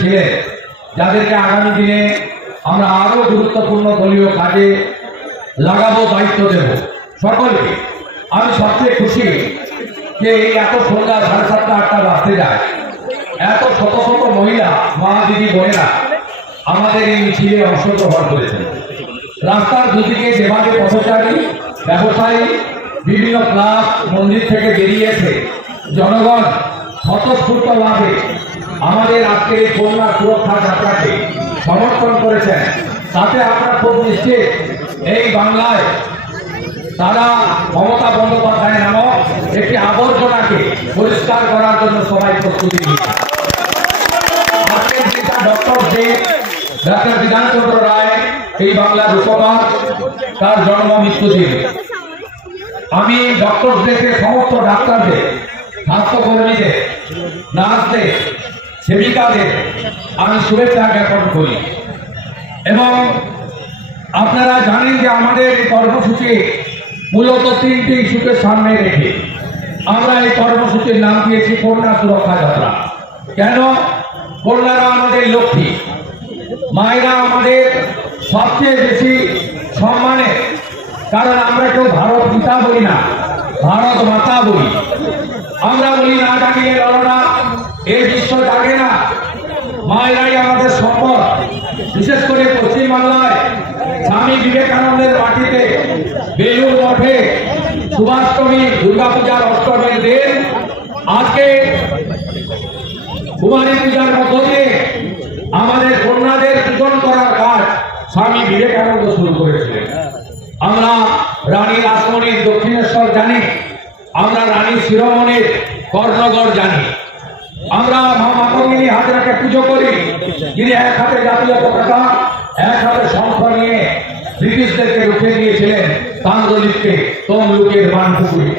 ছিলেন যাদেরকে আগামী দিনে আমরা আরও গুরুত্বপূর্ণ দলীয় কাজে লাগাবো, দায়িত্ব দেব। সকলকে আমি সবচেয়ে খুশি যে এই এত সন্ধ্যা সাড়ে সাতটা, আটটা বাজতে যায়। এত শত শত মহিলা, মা, দিদি, বোনেরা আমাদের এই মিছিলে অংশগ্রহণ করেছেন। রাস্তার দুদিকে যেভাবে পথচারী, ব্যবসায়ী, বিভিন্ন ক্লাব, মন্দির থেকে বেরিয়েছে জনগণ স্বতঃস্ফূর্তভাবে আমাদের আজকের এই কন্যা সুরক্ষা যাত্রাকে সমর্থন করেছেন। তাতে আমরা খুব নিশ্চিত এই বাংলায় তারা মমতা বন্দ্যোপাধ্যায় নামক একটি আবর্জনাকে পরিষ্কার করার জন্য সবাই প্রস্তুতি ডক্টর ডাক্তার বিধানচন্দ্র রায়, এই বাংলার উপকার তার জন্ম মৃত্যুদিন আমি ডক্টর দেশের সমস্ত ডাক্তারদের, স্বাস্থ্যকর্মীদের, নার্সদের সেবিকাদের আমি শুভেচ্ছা জ্ঞাপন করি। এবং আপনারা জানেন যে আমাদের এই কর্মসূচি মূলত তিনটি ইস্যুকে সামনে রেখে আমরা এই কর্মসূচির নাম দিয়েছি কন্যা সুরক্ষা যাত্রা। কেন? কন্যারা আমাদের লক্ষ্মী। মায়েরা আমাদের সবচেয়ে বেশি সম্মানের কারণ আমরা কেউ ভারত পিতা বলি না, ভারত মাতা বলি। আমরা বলি না জাগিয়ে লড়না এই মায়েরাই আমাদের সম্পদ। বিশেষ করে পশ্চিমবাংলায় স্বামী বিবেকানন্দের মাটিতে বেলুর মঠে সুভাষ্টমী দুর্গাপূজার অষ্টমীর দিন আজকে কুমারী পূজার মধ্য দিয়ে আমাদের কন্যাদের পূজন করার কাজ স্বামী বিবেকানন্দ শুরু করেছিলেন। আমরা রানী রাসমণির দক্ষিণেশ্বর জানি, আমরা রানী শিরোমণির কর্ণগড় জানি আমরা মা মাতঙ্গিনী হাজরাকে পুজো করি যিনি এক হাতে জাতীয় পতাকা, এক হাতে শঙ্খ নিয়ে ব্রিটিশদেরকে রুখে দিয়েছিলেন তান্দ্রলিপকে তমলুকের বানপুকুরে।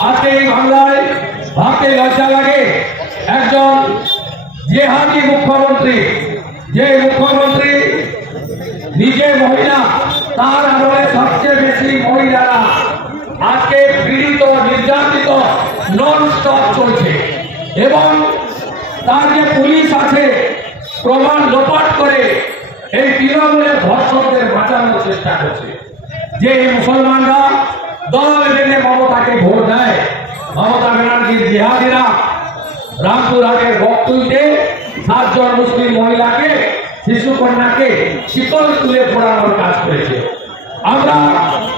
আজকে এই বাংলায় ভাবতে লজ্জা লাগে একজন জেহাদি মুখ্যমন্ত্রী। যে মুখ্যমন্ত্রী নিজে মহিলা, তার আমলে সবচেয়ে বেশি মহিলারা আজকে পীড়িত, নির্যাতিত নন স্টপ চলছে। এবং তার যে পুলিশ আছে প্রমাণ লোপাট করে এই তৃণমূলের ধর্ষকদের বাঁচানোর চেষ্টা করছে। যে এই মুসলমানরা দল বেঁধে মমতাকে ভোট দেয়, মমতা ব্যানার্জির জিহাদিরা রামপুরহাটের বক্তুলতে সাতজন মুসলিম মহিলাকে, শিশু কন্যাকে শীতল তুলে পড়ানোর কাজ করেছে আমরা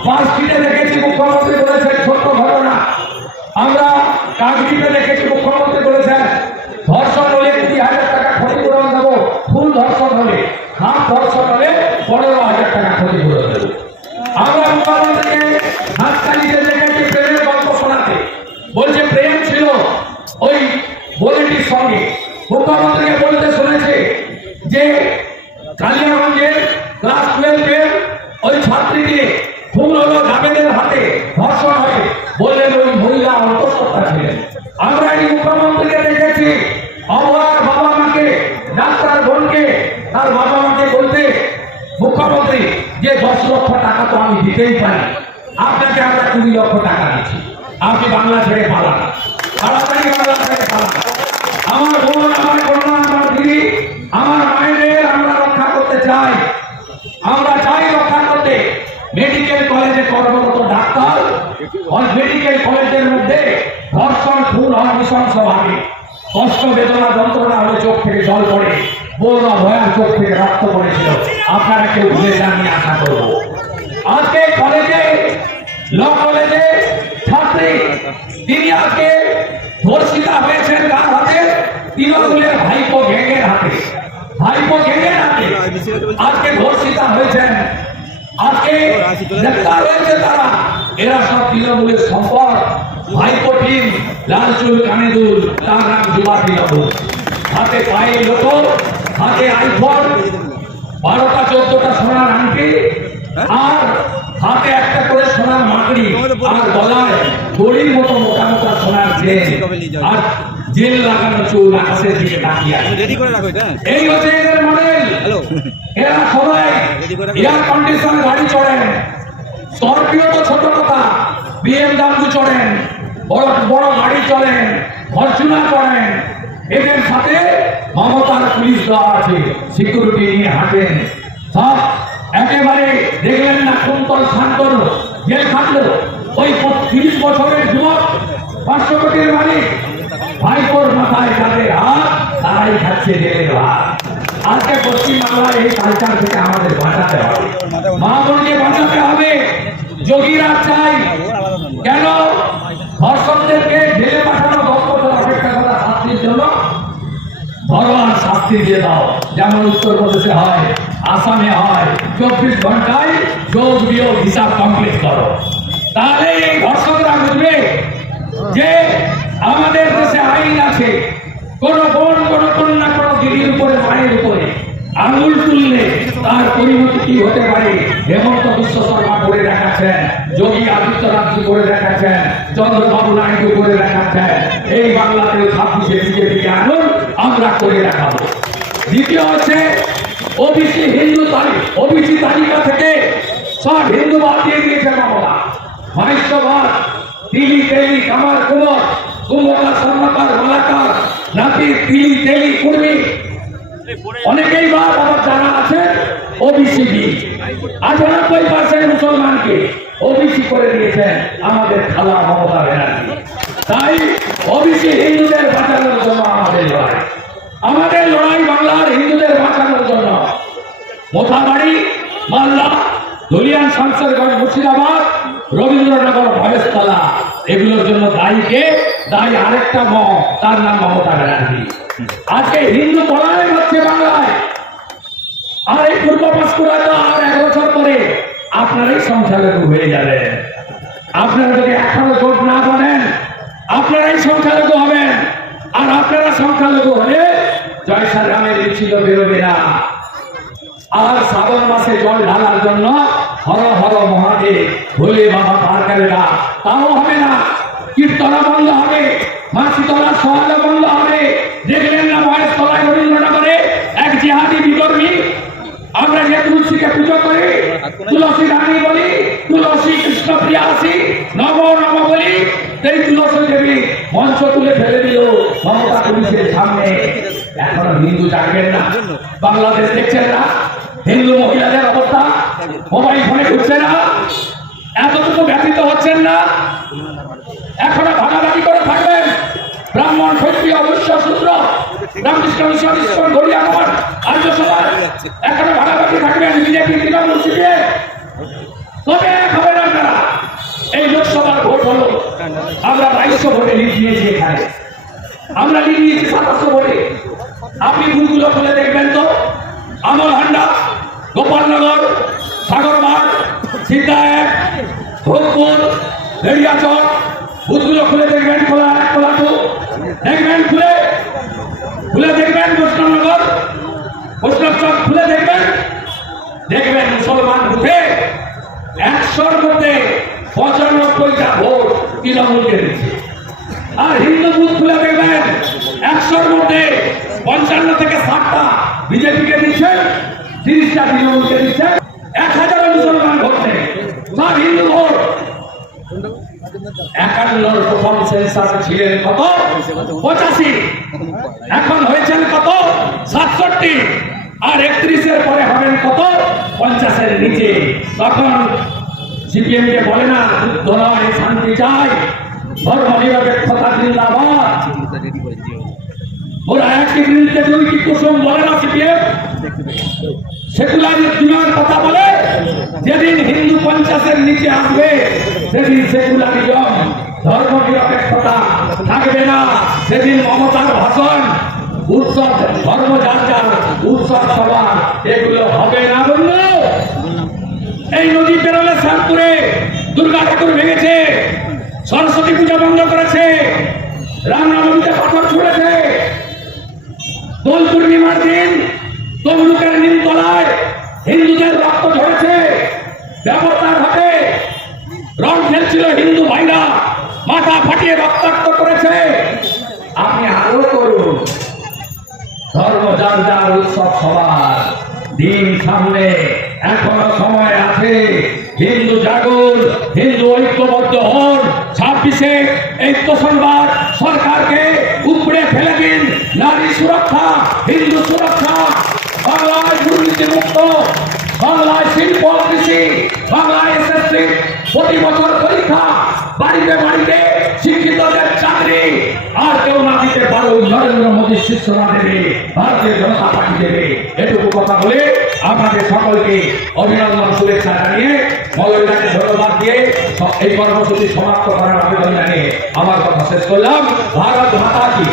পাঁচ ফিটে দেখেছি মুখ্যমন্ত্রী বলেছেন ছোট্ট ঘটনা আমরা কাকদ্বীপে দেখেছি মুখ্যমন্ত্রী বলেছেন ধর্ষণ হলে কুড়ি হাজার টাকা ক্ষতিপূরণ দেবো ফুল ধর্ষণ হলে হাফ ধর্ষণ হলে পনেরো হাজার টাকা ক্ষতিপূরণ দেবো আমরা মুখ্যমন্ত্রীকে হাততালিতে দেখেছি প্রেমের গল্প শোনাতে বলছে প্রেম ছিল ওই বলেটির সঙ্গে মুখ্যমন্ত্রীকে বলতে শুনেছে যে কালিয়াগঞ্জের ক্লাস টুয়েলভের ওই খুন হলো হাতে, ধর্ষণ হয়ে বললেন ওই মহিলা ছিলেন। আমরা এই মুখ্যমন্ত্রীকে দেখেছি বাবা মাকে, ডাক্তার বোনকে, তার বাবা মাকে বলতে, মুখ্যমন্ত্রী, যে দশ লক্ষ টাকা তো আমি দিতেই পারি, আপনাকে আমরা কুড়ি লক্ষ টাকা দিচ্ছি। আপনি বাংলা ছেড়ে পালান তাড়াতাড়ি বাংলা ছেড়ে পালান আমার বোন আমার চাই। আমরা চাই রক্ষা মেডিকেল কলেজে কর্মরত ডাক্তার ওই মেডিকেল কলেজের মধ্যে ধর্ষণ, খুন হয় নৃশংসভাবে কষ্ট, বেদনা, যন্ত্রণা হলে চোখ থেকে জল পড়ে বৌমা ভয়ার চোখ থেকে রক্ত পড়েছিল। আপনারা কেউ ভুলে যাননি আশা করব। আজকে কলেজে ল কলেজে ছাত্রী তিনি আজকে ধর্ষিতা হয়েছেন কার হাতে? তৃণমূলের ভাইপো গ্যাংয়ের হাতে ভাইপো গ্যাংয়ের হাতে আজকে হয়েছেন আজকে তারা এরা সব তৃণমূলের সম্পদ। ভাইপো টিম লালচুল কানেদুল তার নাম যুবা তৃণমূল হাতে পায়ে লোক হাতে আইফোন। বারোটা চোদ্দটা সোনার আংটি আর হাতে একটা করে সোনার মাকড়ি আর গলায় দড়ির মতো মোটা মোটা সোনার চেন। আর জেল লাগানো চুল আকাশের দিকে তাকিয়ে রেডি করে রাখো এটা। এই হচ্ছে এদের মডেল হ্যালো। এরা সবাই এয়ার কন্ডিশন গাড়ি চড়েন। স্করপিও তো ছোট কথা বিএমডাব্লিউ চড়েন, বড় বড় গাড়ি চড়েন ফরচুনার চড়েন এদের সাথে মমতার পুলিশ দেওয়া আছে সিকিউরিটি নিয়ে হাঁটেন। সব একেবারে দেখলেন না কুন্তল শান্তর জেল খাটলো ওই তিরিশ বছরের যুবক, পাঁচশো কোটির মালিক, ভাইপোর মাথায় যাদের হাত, তারাই খাচ্ছে জেলের ভাত। আজকে পশ্চিম বাংলায় এই কালচার থেকে আমাদের বাঁচাতে হবে। মা বোনকে বাঁচাতে হবে। যোগীরা চাই। কেন? ধর্ষকদেরকে জেলে পাঠানো বছর অপেক্ষা করা শাস্তির জন্য ভগবান শাস্তি দিয়ে দাও। যেমন উত্তরপ্রদেশে হয়, আসামে হয়। চব্বিশ ঘন্টায় যোগ বিয়োগ হিসাব কমপ্লিট করো। তাহলে এই ধর্ষকরা বুঝবে যে আমাদের দেশে আইন আছে। কোন বোন, কোন কন্যা দিদির উপরে, মায়ের উপরে। আঙুল তুললে তার পরিণতি কি হতে পারে? হেমন্ত বিশ্ব শর্মা করে দেখাচ্ছেন, যোগী আদিত্যনাথ জি করে দেখাচ্ছেন, চন্দ্রবাবু নাইডু করে দেখাচ্ছেন। এই বাংলাতে ছাব্বিশে বিজেপিকে আনুন আমরা করে দেখাবো। দ্বিতীয় হচ্ছে, ওবিসি হিন্দু তালিকা, ওবিসি তালিকা থেকে সব হিন্দু বাদ দিয়ে দিয়েছে মমতা। মহেশ্বরবাদ তিলি তেলি কামার, কুমর কুম্ভকার স্বর্ণকার মালাকার নাতি তিলি তেলি কুর্মী অনেকেই বা আবার যারা আছে ওবিসি বি আটানব্বই পার্সেন্ট মুসলমানকে ওবিসি করে দিয়েছেন আমাদের খালা মমতা ব্যানার্জি। তাই ওবিসি হিন্দুদের বাঁচানোর জন্য আমাদের লড়াই। আমাদের লড়াই বাংলার হিন্দুদের বাঁচানোর জন্য। মোথাবাড়ি, মালদা ধুলিয়ান সংসদগঞ্জ মুর্শিদাবাদ, রবীন্দ্রনগর ভবেশতলা, এগুলোর জন্য দায়ীকে দায়ী আরেকটা ম, তার নাম মমতা ব্যানার্জি। আজকে হিন্দু পলায়ন হচ্ছে বাংলায়। আর এই পূর্ব পাঁশকুড়া তো আর এক বছর পরে আপনারাই সংখ্যালঘু হয়ে যাবেন আপনারা যদি এখনও ভোট না করেন আপনারাই সংখ্যালঘু হবেন। আর আপনারা সংখ্যালঘু হলে জয়সা রামের মিছিল বেরোবে না। আর শ্রাবণ মাসে জল ঢালার জন্য হর হর মহাদেব, ভোলে বাবা পারকারেরা, তাও হবে না। কীর্তনা বন্ধ হবে মা শীতলা সহায় বন্ধ হবে। দেখলেন না বয়স তলায় রবীন্দ্রনগরে এক জিহাদি বিকর্মী আমরা যে তুলসীকে পুজো করি, তুলসী রানী বলি, তুলসী কৃষ্ণ প্রিয়াসী নব নব বলি, সেই তুলসী দেবী মঞ্চ তুলে ফেলে দিল মমতা পুলিশের সামনে। এখনও হিন্দু জানবেন না, বাংলাদেশ দেখছেন না, হিন্দু মহিলাদের অবস্থা, মোবাইল ফোনে ঢুকছে না, এতটুকু ব্যতীত হচ্ছেন না। এখনও ভাগাভাগি করে থাকবেন। ব্রাহ্মণ, ক্ষত্রিয়, অবশ্য শূদ্র। রামকৃষ্ণ মিশন গড়িয়া আর্য সমাজ এখনও ভাগাভাগি থাকবেন বিজেপি, তৃণমূল, সিপিএম। তবে হবেন আপনারা। এই লোকসভার ভোট হলো আমরা বাইশশো ভোটে লিড দিয়েছি এখানে। আমরা লিড দিয়েছি সাতাশশো ভোটে। আপনি বুথগুলো খুলে দেখবেন তো। আমল হান্ডা, গোপালনগর সাগরবাগ সিদ্ধা এক ভোগপুর দেড়িয়াচক বুথগুলো খুলে দেখবেন, খোলা খোলা টু দেখবেন, খুলে। খুলে দেখবেন, বৈষ্ণবনগর। বৈষ্ণব চক খুলে দেখবেন। দেখবেন মুসলমান বুথে একশোর মধ্যে পঁচানব্বইটা ভোট তৃণমূলকে দিচ্ছে আর হিন্দু বুথ খুলে দেখবেন, একশোর মধ্যে পঞ্চান্ন থেকে ষাটটা বিজেপিকে দিচ্ছে তিরিশটা তৃণমূলকে দিচ্ছে এক হাজার মুসলমান ভোট নেই সব হিন্দু ভোট একান্নর প্রথম সেন্সাসে ছিলেন কত? পঁচাশি। এখন হয়েছেন কত? সাতষট্টি। আর একত্রিশের পরে হবেন কত? পঞ্চাশের নিচে। তখন সিপিএম কে বলে না নয় শান্তি চাই। ধর্ম নিরপেক্ষতা জিন্দাবাদ। ওরা একটি বিরুদ্ধে দুইটি কুসুম বলে না সিপিএম? সেকুলারিজমের কথা বলে, যেদিন হিন্দু পঞ্চাশের নিচে আসবে, সেদিন সেকুলারিজম ধর্ম নিরপেক্ষতা থাকবে না। সেদিন মমতার ভাষণ, উৎসব, ধর্ম যার উৎসব সভা এগুলো হবে না বলল এই নদী পেরোলে শ্যামপুরে দুর্গা ঠাকুর ভেঙেছে, সরস্বতী পূজা বন্ধ করেছে রামনবমীতে পাথর ছুড়েছে। দোল পূর্ণিমার দিন তমলুকের নিমতলায় হিন্দুদের রক্ত ঝরেছে ব্যবতার হাতে রং খেলছিল হিন্দু ভাইরা মাথা ফাটিয়ে রক্তাক্ত করেছে। আপনি আরও করুন। ধর্ম যার যার উৎসব সবার। দিন সামনে, এখনও সময় আছে। হিন্দু জাগর হিন্দু ঐক্যবদ্ধ হন। ছাব্বিশে এই তো সংবাদ, সরকারকে উপড়ে ফেলে দিন। নারী সুরক্ষা, হিন্দু সুরক্ষা। বাংলায় দুর্নীতি মুক্ত, বাংলায় শিল্প কৃষি বাংলায় এসএসসি, প্রতি বছর পরীক্ষা, বাড়িতে বাড়িতে শিক্ষিতদের চাকরি। আর কেউ না দিতে পারো নরেন্দ্র মোদীর শিষ্যরা দেবে, ভারতীয় জনতা পার্টি দেবে। এটুকু কথা বলে আপনাদের সকলকে অভিনন্দন, শুভেচ্ছা জানিয়ে মৌলভীকে ধন্যবাদ দিয়ে এই কর্মসূচি সমাপ্ত করার আবেদন জানিয়ে আমার কথা শেষ করলাম। ভারত মাতা কি?